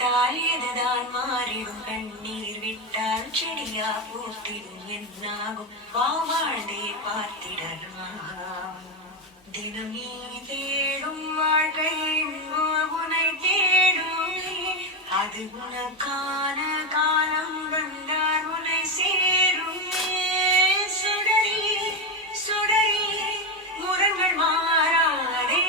தாலியதுதான் மாறிடும் கண்ணீர் விட்டால் செடியா பூத்திடும் என்னாகும் வாழ்ந்தே பார்த்திடலாம் தினம் நீ தேடும் வாழ்க்கை உனை தேடும் அது உனக்கான காலம் வந்தார் உனை சேரும் சுடரி சுடரி முரண்கள் மாறாதே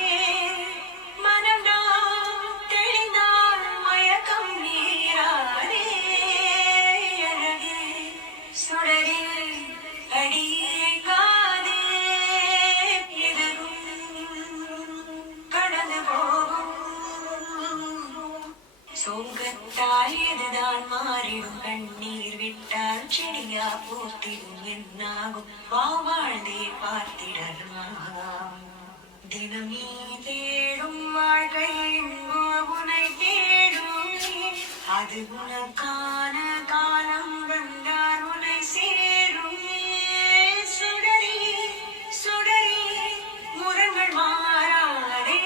சோகத்தால் எதுதான் மாறிடும் கண்ணீர் விட்டால் செடியா பூத்திடும் என்னாகும் வாழ்ந்தே பார்த்திடலாம் தினம் நீ தேடும் வாழ்க்கை உனை தேடும் அது உனக்கான காலம் வந்தார் உனை சேரும் சுடரி சுடரி முரண்கள் மாறாதே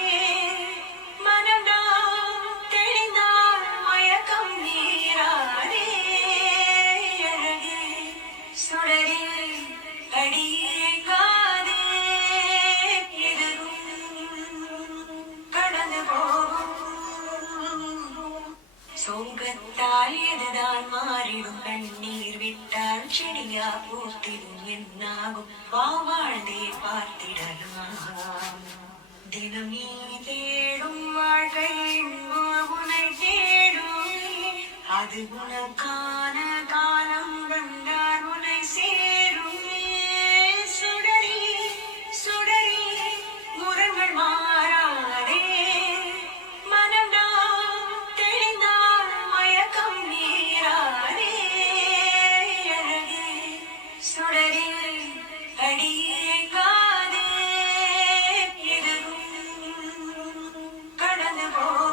சோகத்தால் எதுதான் மாறிடும் கண்ணீர் விட்டால் செடியா பூத்திடும் என்னாகும் வாழ்ந்தே பார்த்திடலாம் தினம் நீ தேடும் வாழ்க்கை உனை தேடும் அது உனக்கான காலம் வந்தார் உனை சேரும் சுடரி சுடரி முரண்கள் மாறாதே கடந்து போ